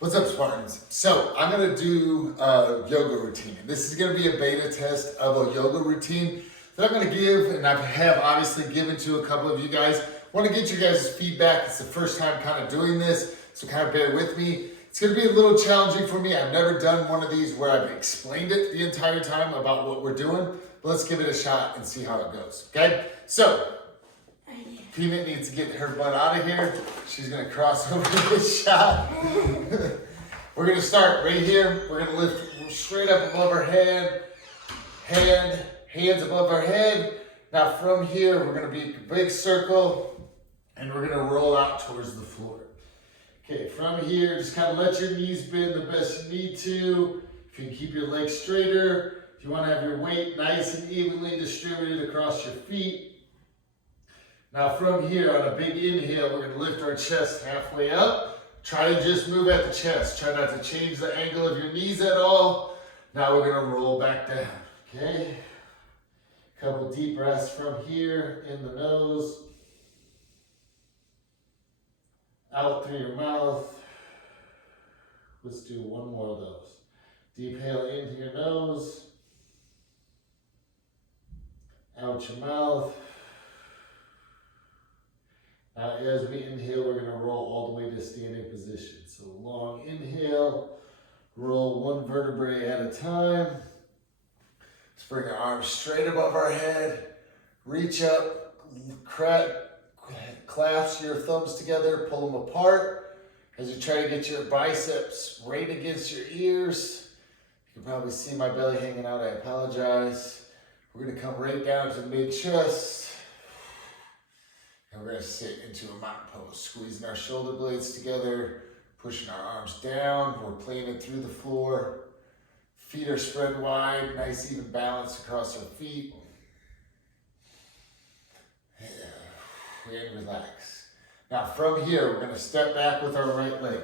What's up, Spartans? So I'm gonna do a yoga routine. This is gonna be a beta test of a yoga routine that I'm gonna give, and I have obviously given to a couple of you guys. Want to get you guys' feedback. It's the first time kind of doing this, so kind of bear with me. It's gonna be a little challenging for me. I've never done one of these where I've explained it the entire time about what we're doing, but let's give it a shot and see how it goes, okay? So, Peanut needs to get her butt out of here. She's gonna cross over this shot. We're gonna start right here. We're gonna lift straight up above our head, hands above our head. Now from here, we're gonna be a big circle and we're gonna roll out towards the floor. Okay, from here, just kind of let your knees bend the best you need to. If you can keep your legs straighter, if you wanna have your weight nice and evenly distributed across your feet. Now from here, on a big inhale, we're gonna lift our chest halfway up. Try to just move at the chest. Try not to change the angle of your knees at all. Now we're gonna roll back down, okay? Couple deep breaths from here, in the nose. Out through your mouth. Let's do one more of those. Deep inhale into your nose. Out your mouth. Now as we inhale, we're gonna roll all the way to standing position. So long inhale, roll one vertebrae at a time. Let's bring our arms straight above our head, reach up, clasp your thumbs together, pull them apart. As you try to get your biceps right against your ears. You can probably see my belly hanging out, I apologize. We're gonna come right down to mid-chest. And we're gonna sit into a mountain pose, squeezing our shoulder blades together, pushing our arms down. We're planted through the floor. Feet are spread wide, nice even balance across our feet. And relax. Now from here, we're gonna step back with our right leg.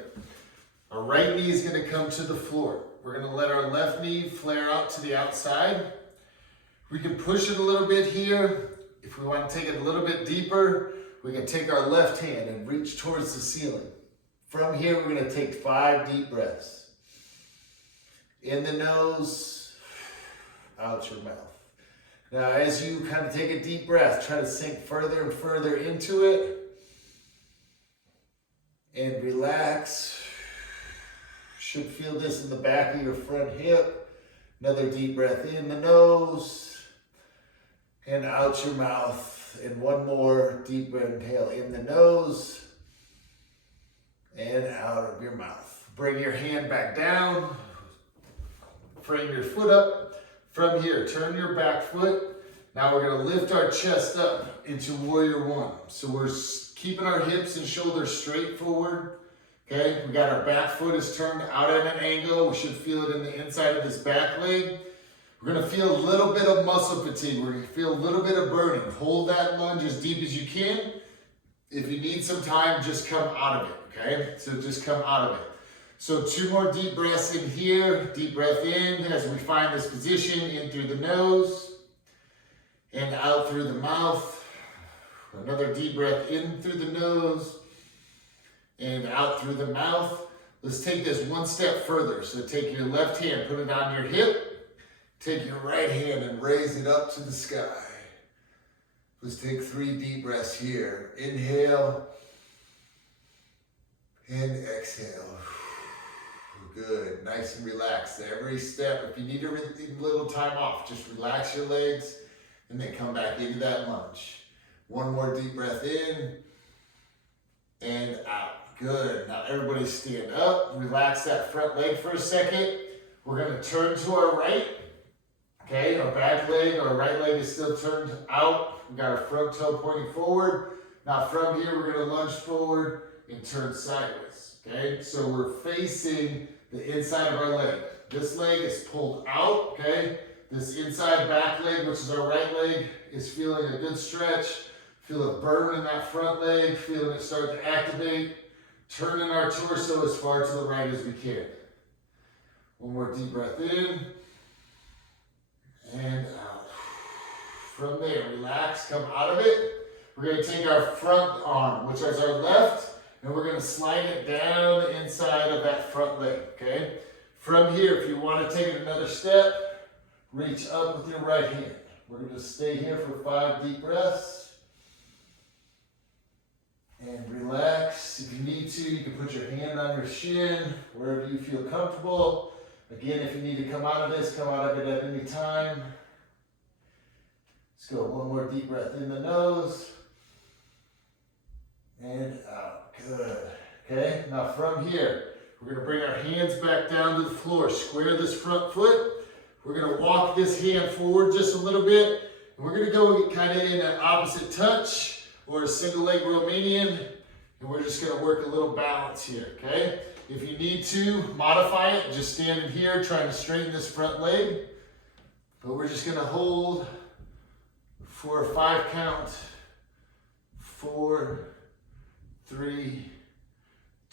Our right knee is gonna come to the floor. We're gonna let our left knee flare out to the outside. We can push it a little bit here. If we want to take it a little bit deeper, we can take our left hand and reach towards the ceiling. From here, we're going to take 5 deep breaths. In the nose, out your mouth. Now, as you kind of take a deep breath, try to sink further and further into it. And relax. Should feel this in the back of your front hip. Another deep breath in the nose. And out your mouth. And one more deep inhale in the nose. And out of your mouth. Bring your hand back down. Frame your foot up. From here, turn your back foot. Now we're going to lift our chest up into Warrior One. So we're keeping our hips and shoulders straight forward. Okay, we got our back foot is turned out at an angle. We should feel it in the inside of this back leg. We're gonna feel a little bit of muscle fatigue. We're gonna feel a little bit of burning. Hold that lunge as deep as you can. If you need some time, just come out of it, okay? So just come out of it. So 2 more deep breaths in here. Deep breath in as we find this position, in through the nose and out through the mouth. Another deep breath in through the nose and out through the mouth. Let's take this one step further. So take your left hand, put it on your hip. Take your right hand and raise it up to the sky. Let's take 3 deep breaths here. Inhale and exhale. Good, nice and relaxed. Every step, if you need a little time off, just relax your legs and then come back into that lunge. One more deep breath in and out. Good, now everybody stand up. Relax that front leg for a second. We're gonna turn to our right. Okay, our back leg, our right leg is still turned out. We got our front toe pointing forward. Now from here, we're gonna lunge forward and turn sideways. Okay, so we're facing the inside of our leg. This leg is pulled out, okay? This inside back leg, which is our right leg, is feeling a good stretch. Feel a burn in that front leg, feeling it start to activate. Turning our torso as far to the right as we can. One more deep breath in. And out. From there, relax, come out of it. We're going to take our front arm, which is our left, and we're gonna slide it down the inside of that front leg, okay? From here, if you wanna take it another step, reach up with your right hand. We're gonna stay here for 5 deep breaths. And relax. If you need to, you can put your hand on your shin, wherever you feel comfortable. Again, if you need to come out of this, come out of it at any time. Let's go, one more deep breath in the nose. And out, good. Okay, now from here, we're gonna bring our hands back down to the floor. Square this front foot. We're gonna walk this hand forward just a little bit. And we're gonna go kind of in an opposite touch or a single leg Romanian. And we're just gonna work a little balance here, okay? If you need to modify it, just stand in here trying to straighten this front leg. But we're just gonna hold for a 5 count. 4, 3,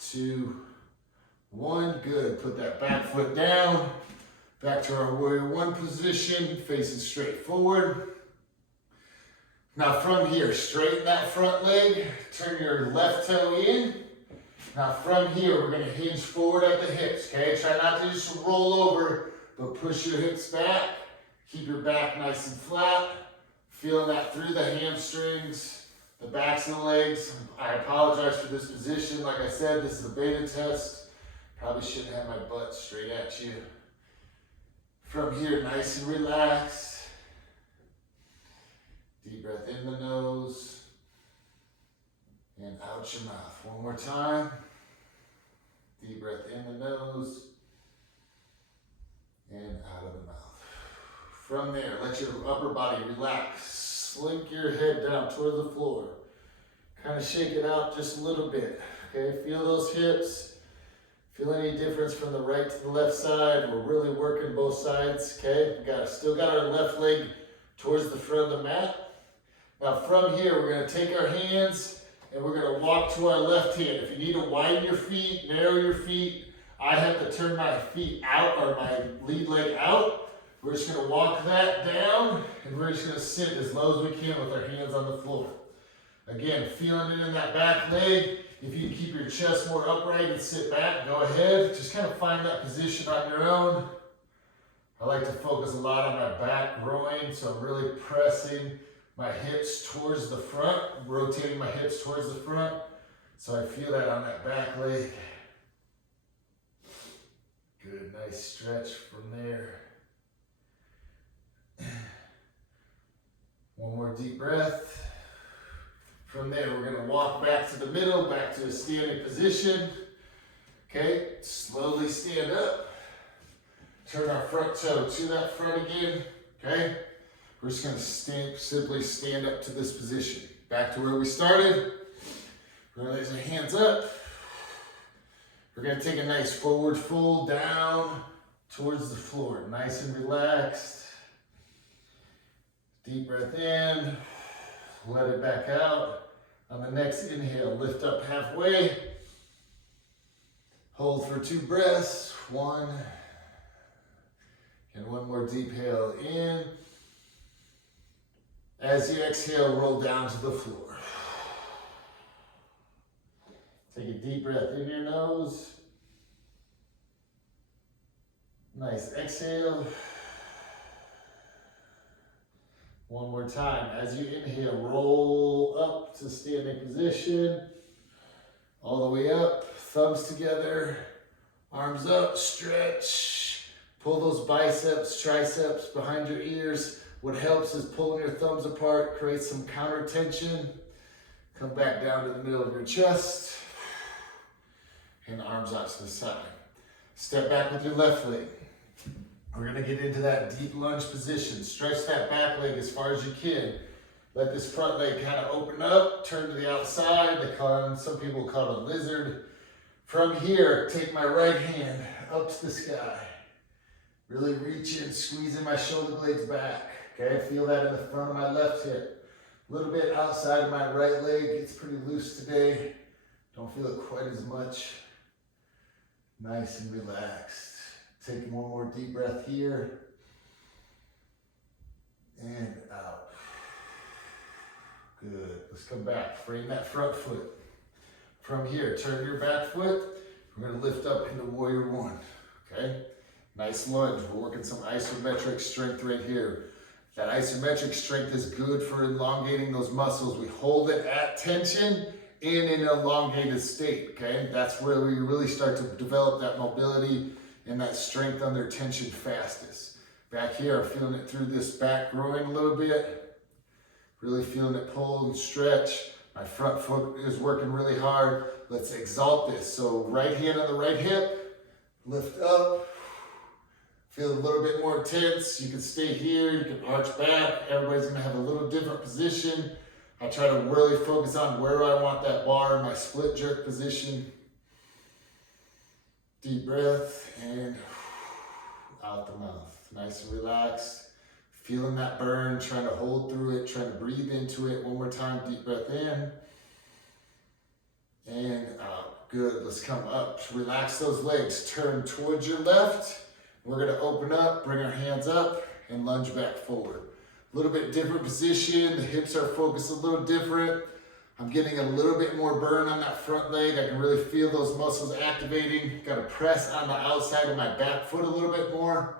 2, 1. Good. Put that back foot down. Back to our warrior 1 position, facing straight forward. Now from here, straighten that front leg, turn your left toe in. Now from here, we're gonna hinge forward at the hips, okay? Try not to just roll over, but push your hips back. Keep your back nice and flat. Feeling that through the hamstrings, the backs of the legs. I apologize for this position. Like I said, this is a beta test. Probably shouldn't have my butt straight at you. From here, nice and relaxed. Deep breath in the nose and out your mouth. One more time. Deep breath in the nose and out of the mouth. From there, let your upper body relax. Slink your head down toward the floor. Kind of shake it out just a little bit. Okay, feel those hips. Feel any difference from the right to the left side? We're really working both sides, okay? Still got our left leg towards the front of the mat. Now from here, we're gonna take our hands and we're gonna walk to our left hand. If you need to widen your feet, narrow your feet, I have to turn my feet out or my lead leg out. We're just gonna walk that down and we're just gonna sit as low as we can with our hands on the floor. Again, feeling it in that back leg. If you can keep your chest more upright and sit back, go ahead. Just kind of find that position on your own. I like to focus a lot on my back groin, so I'm really pressing my hips towards the front, rotating my hips towards the front, so I feel that on that back leg. Good, nice stretch from there. One more deep breath. From there, we're gonna walk back to the middle, back to a standing position. Okay, slowly stand up. Turn our front toe to that front again, okay? We're just gonna simply stand up to this position. Back to where we started. We're gonna raise our hands up. We're gonna take a nice forward fold down towards the floor. Nice and relaxed. Deep breath in. Let it back out. On the next inhale, lift up halfway. Hold for 2 breaths. 1. And 1 more deep inhale in. As you exhale, roll down to the floor. Take a deep breath in your nose. Nice exhale. 1 more time. As you inhale, roll up to standing position. All the way up, thumbs together, arms up, stretch. Pull those biceps, triceps behind your ears. What helps is pulling your thumbs apart, create some counter tension. Come back down to the middle of your chest. And arms out to the side. Step back with your left leg. We're gonna get into that deep lunge position. Stretch that back leg as far as you can. Let this front leg kind of open up, turn to the outside. Some people call it a lizard. From here, take my right hand up to the sky. Really reach in, squeezing my shoulder blades back. Okay, feel that in the front of my left hip. A little bit outside of my right leg. It's pretty loose today. Don't feel it quite as much. Nice and relaxed. Take 1 more deep breath here. And out. Good. Let's come back. Frame that front foot. From here, turn your back foot. We're gonna lift up into warrior one, okay? Nice lunge. We're working some isometric strength right here. That isometric strength is good for elongating those muscles. We hold it at tension in an elongated state, okay? That's where we really start to develop that mobility and that strength under tension fastest. Back here, I'm feeling it through this back groin a little bit. Really feeling it pull and stretch. My front foot is working really hard. Let's exalt this. So right hand on the right hip, lift up. Feel a little bit more tense. You can stay here, you can arch back. Everybody's gonna have a little different position. I try to really focus on where I want that bar in my split jerk position. Deep breath and out the mouth. Nice and relaxed. Feeling that burn, trying to hold through it, trying to breathe into it. One more time, deep breath in and out. Good, let's come up. Relax those legs, turn towards your left. We're gonna open up, bring our hands up, and lunge back forward. A little bit different position, the hips are focused a little different. I'm getting a little bit more burn on that front leg. I can really feel those muscles activating. Gotta press on the outside of my back foot a little bit more.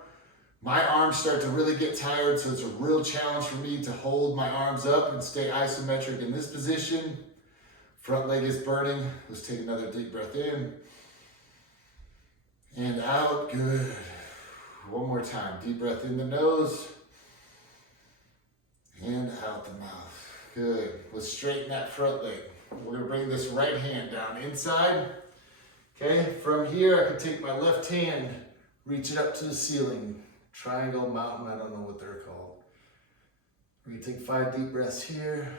My arms start to really get tired, so it's a real challenge for me to hold my arms up and stay isometric in this position. Front leg is burning. Let's take another deep breath in and out, good. One more time, deep breath in the nose and out the mouth. Good, let's straighten that front leg. We're gonna bring this right hand down inside. Okay, from here I can take my left hand, reach it up to the ceiling. Triangle, mountain, I don't know what they're called. We're gonna take 5 deep breaths here.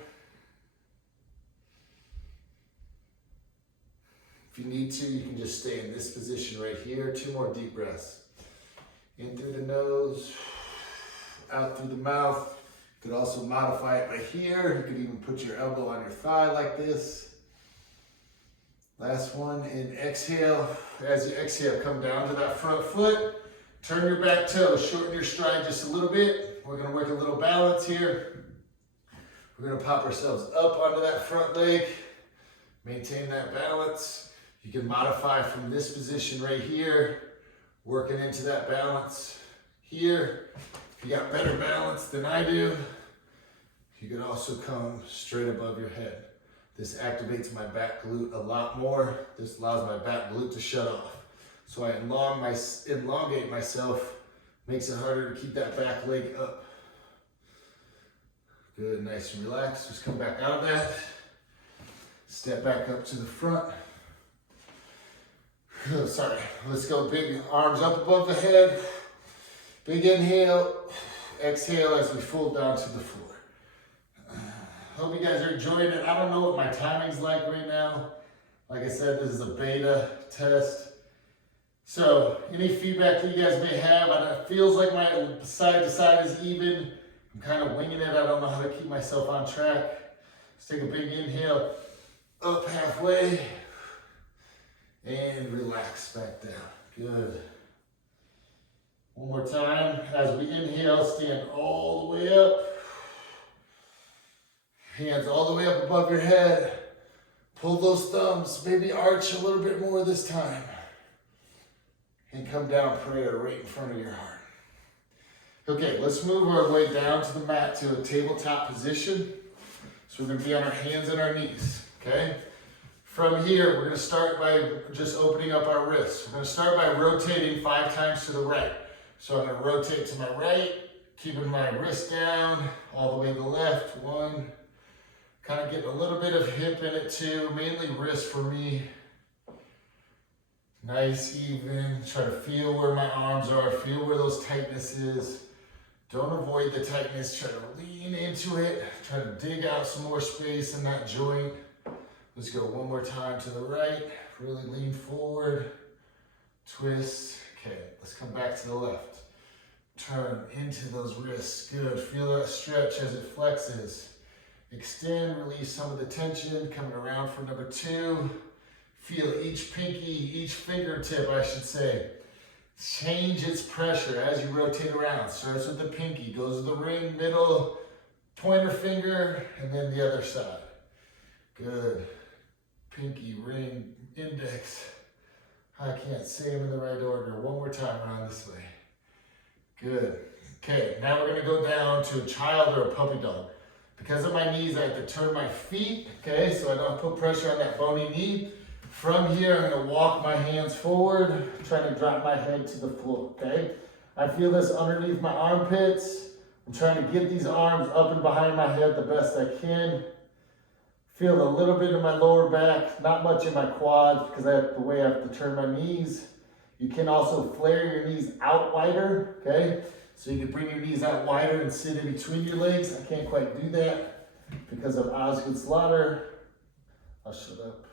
If you need to, you can just stay in this position right here. 2 more deep breaths. In through the nose, out through the mouth. You could also modify it right here. You could even put your elbow on your thigh like this. Last one, and exhale. As you exhale, come down to that front foot. Turn your back toe, shorten your stride just a little bit. We're gonna work a little balance here. We're gonna pop ourselves up onto that front leg. Maintain that balance. You can modify from this position right here. Working into that balance here. If you got better balance than I do, you can also come straight above your head. This activates my back glute a lot more. This allows my back glute to shut off. So I elongate myself, makes it harder to keep that back leg up. Good, nice and relaxed. Just come back out of that. Step back up to the front. Sorry, let's go big arms up above the head. Big inhale, exhale as we fold down to the floor. Hope you guys are enjoying it. I don't know what my timing's like right now. Like I said, this is a beta test. So any feedback that you guys may have, it feels like my side to side is even. I'm kind of winging it. I don't know how to keep myself on track. Let's take a big inhale, up halfway. And relax back down. Good. One more time. As we inhale, stand all the way up. Hands all the way up above your head. Pull those thumbs. Maybe arch a little bit more this time. And come down prayer right in front of your heart. Okay, let's move our way down to the mat to a tabletop position. So we're going to be on our hands and our knees. Okay? From here, we're going to start by just opening up our wrists. We're going to start by rotating 5 times to the right. So I'm going to rotate to my right, keeping my wrist down, all the way to the left. 1. Kind of getting a little bit of hip in it too, mainly wrist for me. Nice, even. Try to feel where my arms are, feel where those tightness is. Don't avoid the tightness, try to lean into it. Try to dig out some more space in that joint. Let's go one more time to the right. Really lean forward. Twist. Okay, let's come back to the left. Turn into those wrists. Good. Feel that stretch as it flexes. Extend, release some of the tension. Coming around for number 2. Feel each pinky, each fingertip, I should say. Change its pressure as you rotate around. Starts with the pinky, goes to the ring, middle, pointer finger, and then the other side. Good. pinky, ring, index. I can't say them in the right order. One more time around this way. Good. Okay, now we're gonna go down to a child or a puppy dog. Because of my knees, I have to turn my feet, okay, so I don't put pressure on that bony knee. From here, I'm gonna walk my hands forward, trying to drop my head to the floor, okay? I feel this underneath my armpits. I'm trying to get these arms up and behind my head the best I can. Feel a little bit in my lower back, not much in my quads because the way I have to turn my knees. You can also flare your knees out wider, okay? So you can bring your knees out wider and sit in between your legs. I can't quite do that because of Osgood's Slaughter. I'll shut up.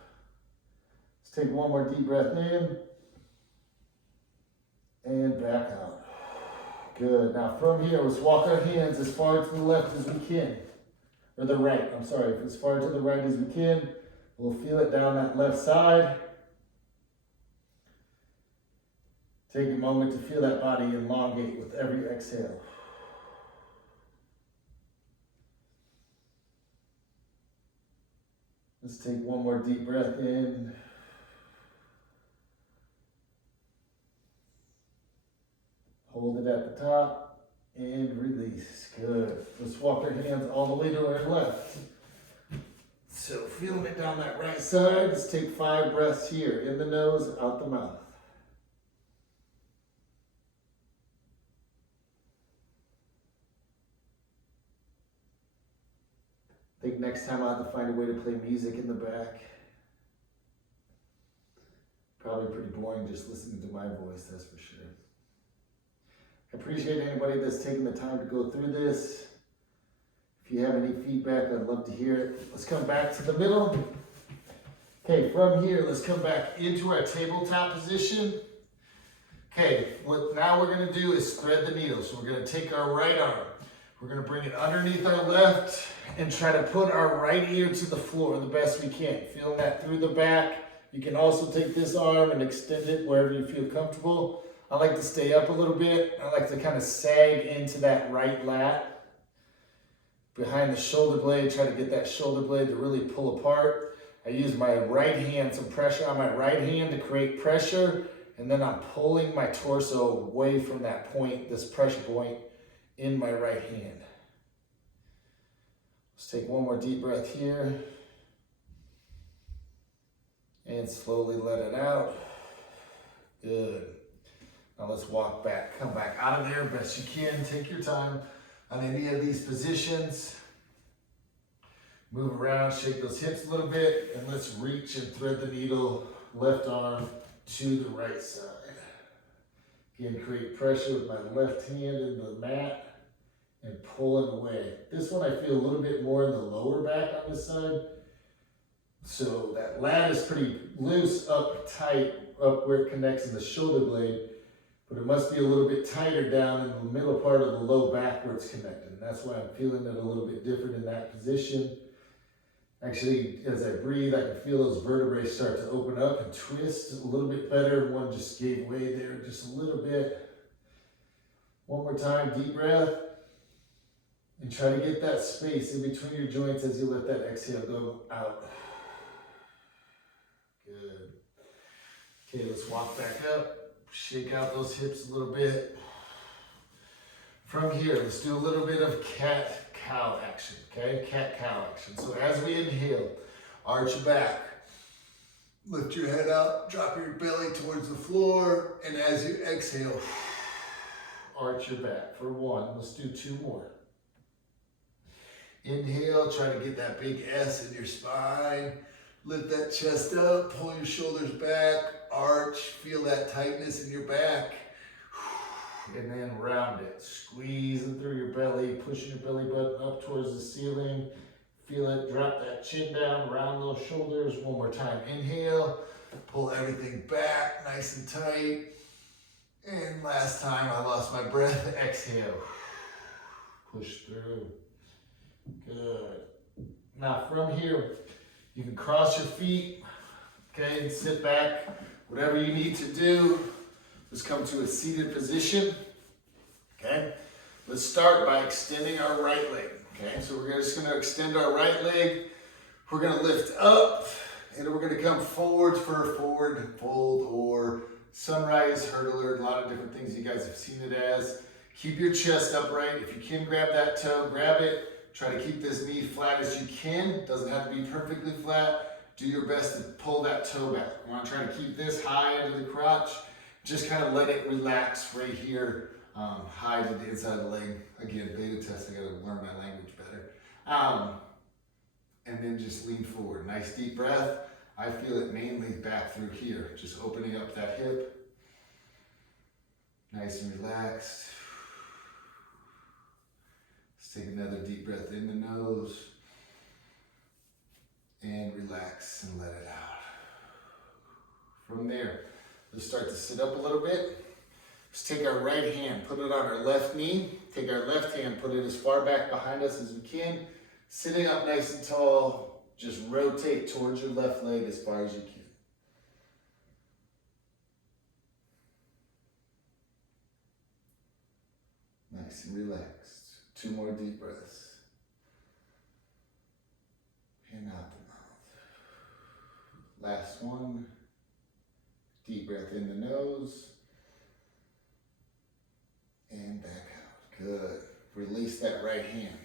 Let's take one more deep breath in and back out. Good. Now from here, let's walk our hands as far to the left as we can. Or the right, I'm sorry, as far to the right as we can. We'll feel it down that left side. Take a moment to feel that body elongate with every exhale. Let's take one more deep breath in. Hold it at the top and release. Good. Let's walk our hands all the way to our left. So feeling it down that right side. Let's take 5 breaths here. In the nose, out the mouth. I think next time I'll have to find a way to play music in the back. Probably pretty boring just listening to my voice, that's for sure. I appreciate anybody that's taking the time to go through this. If you have any feedback, I'd love to hear it. Let's come back to the middle. Okay, from here, let's come back into our tabletop position. Okay, what now we're gonna do is thread the needle. So we're gonna take our right arm. We're gonna bring it underneath our left and try to put our right ear to the floor the best we can. Feeling that through the back. You can also take this arm and extend it wherever you feel comfortable. I like to stay up a little bit. I like to kind of sag into that right lat. Behind the shoulder blade, try to get that shoulder blade to really pull apart. I use my right hand, some pressure on my right hand to create pressure, and then I'm pulling my torso away from that point, this pressure point, in my right hand. Let's take one more deep breath here. And slowly let it out. Good. Now let's walk back, come back out of there best you can. Take your time on any of these positions. Move around, shake those hips a little bit, and let's reach and thread the needle, left arm to the right side. Again, create pressure with my left hand in the mat and pull it away. This one I feel a little bit more in the lower back on this side. So that lat is pretty loose, up tight, up where it connects in the shoulder blade, but it must be a little bit tighter down in the middle part of the low back where it's connected. And that's why I'm feeling it a little bit different in that position. Actually, as I breathe, I can feel those vertebrae start to open up and twist a little bit better. One just gave way there just a little bit. One more time, deep breath. And try to get that space in between your joints as you let that exhale go out. Good. Okay, let's walk back up. Shake out those hips a little bit. From here, let's do a little bit of cat-cow action, okay? Cat-cow action. So as we inhale, arch your back. Lift your head up, drop your belly towards the floor, and as you exhale, arch your back for 1. Let's do 2 more. Inhale, try to get that big S in your spine. Lift that chest up, pull your shoulders back, arch, feel that tightness in your back. And then round it, squeezing through your belly, pushing your belly button up towards the ceiling. Feel it, drop that chin down, round those shoulders. One more time, inhale, pull everything back, nice and tight. And last time, I lost my breath, exhale. Push through, good. Now from here, you can cross your feet, okay, and sit back. Whatever you need to do, just come to a seated position, okay? Let's start by extending our right leg, okay? So we're just gonna extend our right leg. We're gonna lift up And we're gonna come forward for a forward fold or sunrise hurdler, a lot of different things you guys have seen it as. Keep your chest upright. If you can grab that toe, grab it. Try to keep this knee flat as you can. Doesn't have to be perfectly flat. Do your best to pull that toe back. You wanna try to keep this high into the crotch. Just kind of let it relax right here, high to the inside of the leg. Again, beta test, I gotta learn my language better. And then just lean forward. Nice deep breath. I feel it mainly back through here, just opening up that hip. Nice and relaxed. Let's take another deep breath in the nose. And relax and let it out. From there, let's start to sit up a little bit. Let's take our right hand, put it on our left knee. Take our left hand, put it as far back behind us as we can. Sitting up nice and tall, just rotate towards your left leg as far as you can. Nice and relaxed. 2 more deep breaths. And out the mouth. Last one. Deep breath in the nose. And back out. Good. Release that right hand.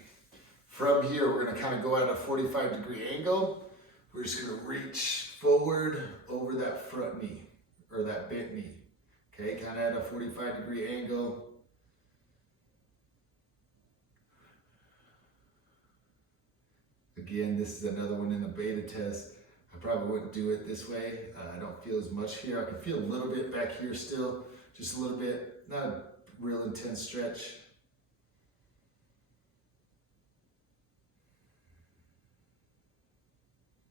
From here, we're going to kind of go at a 45-degree angle. We're just going to reach forward over that front knee, or that bent knee. Okay, kind of at a 45-degree angle. Again, this is another one in the beta test. I probably wouldn't do it this way. I don't feel as much here. I can feel a little bit back here still, just a little bit, not a real intense stretch.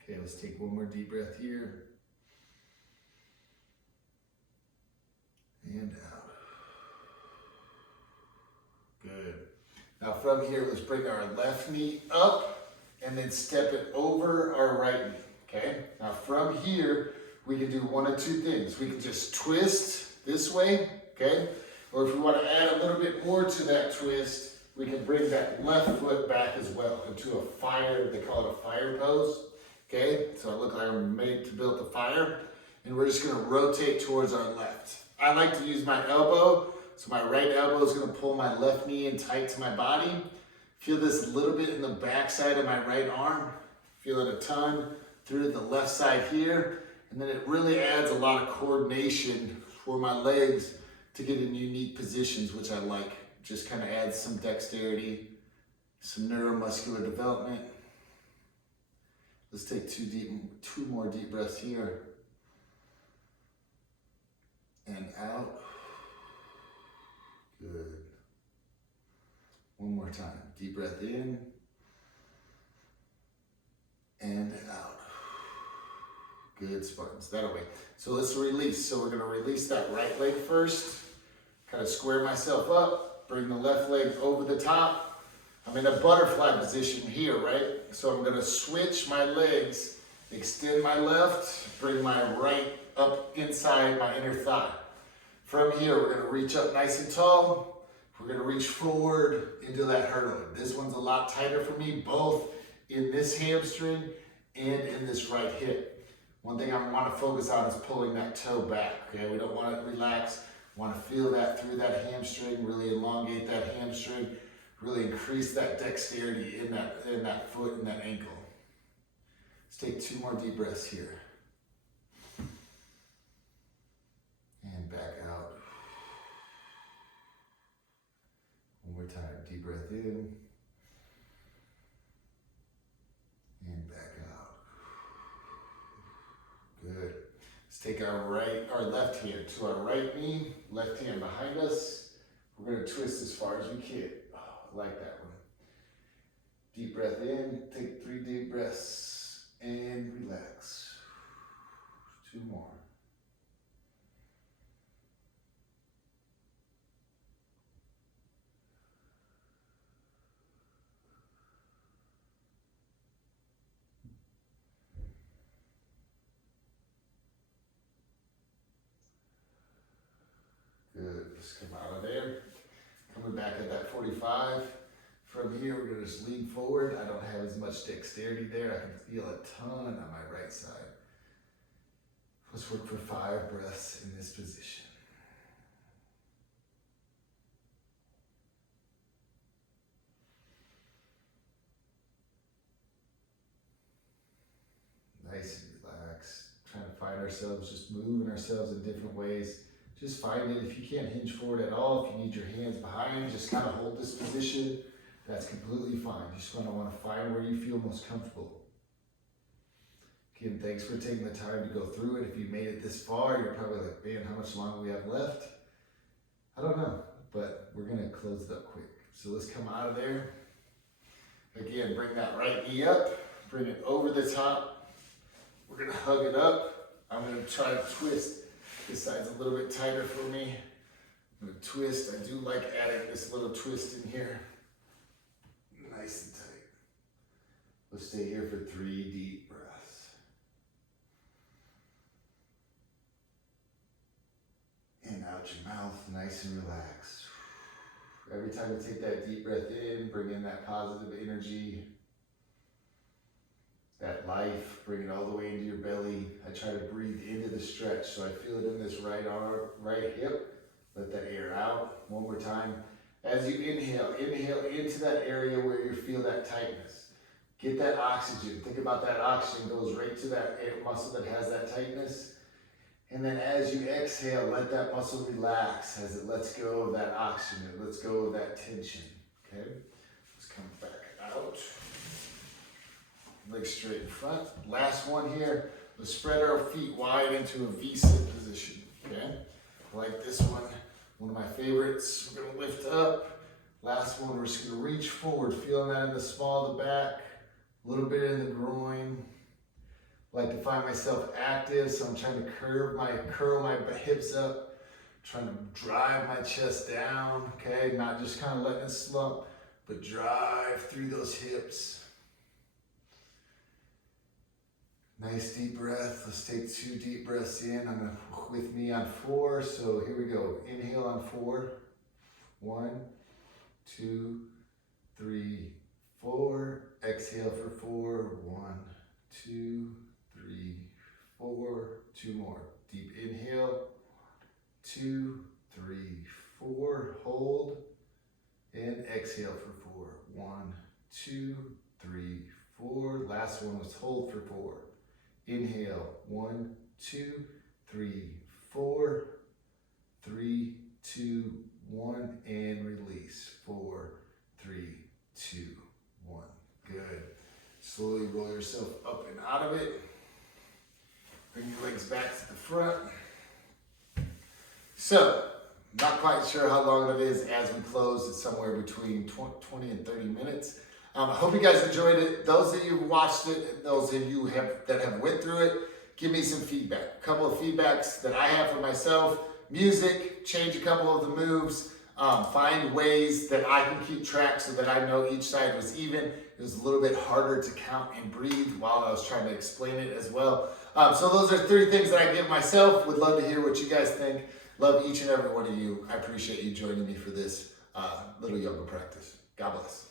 Okay, let's take one more deep breath here. And out. Good. Now from here, let's bring our left knee up and then step it over our right knee, okay? Now from here, we can do one of 2 things. We can just twist this way, okay? Or if we want to add a little bit more to that twist, we can bring that left foot back as well into a fire, they call it a fire pose. Okay, so I look like I'm made to build the fire, and we're just gonna rotate towards our left. I like to use my elbow, so my right elbow is gonna pull my left knee in tight to my body. Feel this a little bit in the back side of my right arm. Feel it a ton through the left side here, and then it really adds a lot of coordination for my legs to get in unique positions, which I like. Just kind of adds some dexterity, some neuromuscular development. Let's take 2 more deep breaths here. And out. Good. One more time. Deep breath in. And out. Good, Spartans. That way. So let's release. So we're going to release that right leg first. Kind of square myself up. Bring the left leg over the top. I'm in a butterfly position here, right? So I'm gonna switch my legs, extend my left, bring my right up inside my inner thigh. From here, we're gonna reach up nice and tall. We're gonna reach forward into that hurdle. This one's a lot tighter for me, both in this hamstring and in this right hip. One thing I wanna focus on is pulling that toe back, okay? We don't wanna relax. We wanna feel that through that hamstring, really elongate that hamstring. Really increase that dexterity in that foot and that ankle. Let's take 2 more deep breaths here. And back out. One more time. Deep breath in. And back out. Good. Let's take our left hand to our right knee, left hand behind us. We're going to twist as far as we can. I like that one. Deep breath in, take 3 deep breaths, and relax. 2 more. Good, just come out of there. Coming back at that 45. From here, we're gonna just lean forward. I don't have as much dexterity there. I can feel a ton on my right side. Let's work for 5 breaths in this position. Nice and relaxed. Trying to find ourselves, just moving ourselves in different ways. Just find it. If you can't hinge forward at all, if you need your hands behind, just kind of hold this position. That's completely fine. You just want to find where you feel most comfortable. Again, thanks for taking the time to go through it. If you made it this far, you're probably like, man, how much longer we have left? I don't know, but we're going to close it up quick. So let's come out of there. Again, bring that right knee up. Bring it over the top. We're going to hug it up. I'm going to try to twist. This side's a little bit tighter for me. I'm going to twist. I do like adding this little twist in here. Nice and tight. Let's stay here for 3 deep breaths. In, out your mouth, nice and relaxed. Every time you take that deep breath in, bring in that positive energy, that life, bring it all the way into your belly. I try to breathe into the stretch, so I feel it in this right arm, right hip. Let that air out. One more time. As you inhale, inhale into that area where you feel that tightness. Get that oxygen. Think about that oxygen goes right to that muscle that has that tightness. And then as you exhale, let that muscle relax as it lets go of that oxygen. It lets go of that tension. Okay? Let's come back out. Legs straight in front. Last one here. Let's spread our feet wide into a V-sit position. Okay? I like this one. One of my favorites. We're going to lift up. Last one, we're just going to reach forward. Feeling that in the small of the back. A little bit in the groin. I like to find myself active, so I'm trying to curl my hips up. Trying to drive my chest down. Okay? Not just kind of letting it slump, but drive through those hips. Nice deep breath. Let's take 2 deep breaths in. I'm going to with me on 4. So here we go. Inhale on 4. 1, 2, 3, 4. Exhale for 4. 1, 2, 3, 4. 2 more. Deep inhale. 2, 3, 4. Hold. And exhale for 4. 1, 2, 3, 4. Last one was hold for 4. Inhale, 1, 2, 3, 4, 3, 2, 1, and release. 4, 3, 2, 1. Good. Slowly roll yourself up and out of it. Bring your legs back to the front. So, not quite sure how long it is as we close. It's somewhere between 20 and 30 minutes. I hope you guys enjoyed it. Those of you who watched it, those of you that have went through it, give me some feedback. A couple of feedbacks that I have for myself. Music, change a couple of the moves, find ways that I can keep track so that I know each side was even. It was a little bit harder to count and breathe while I was trying to explain it as well. So those are 3 things that I give myself. Would love to hear what you guys think. Love each and every one of you. I appreciate you joining me for this little yoga practice. God bless.